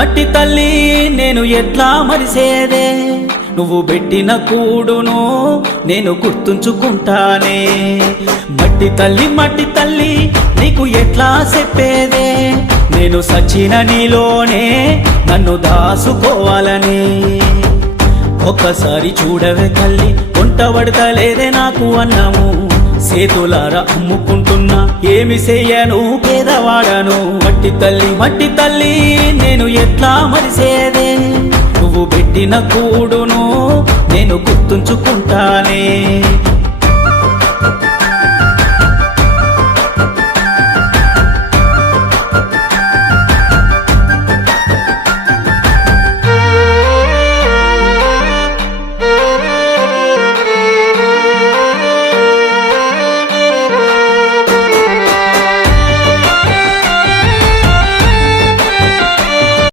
మట్టి తల్లి నేను ఎట్లా మరిసేదే, నువ్వు పెట్టిన కూడును నేను గుర్తుంచుకుంటానే. మట్టి తల్లి నీకు ఎట్లా చెప్పేదే, నేను సచిన నీలోనే నన్ను దాసుకోవాలని. ఒక్కసారి చూడవే తల్లి, వంట పడతలేదే నాకు అన్నము, సేతులారా అమ్ముకుంటున్నా ఏమి చెయ్యను పేదవాడను. మట్టి తల్లి నేను ఎట్లా మరిసేదే, నువ్వు పెట్టిన కూడును నేను గుర్తుంచుకుంటానే.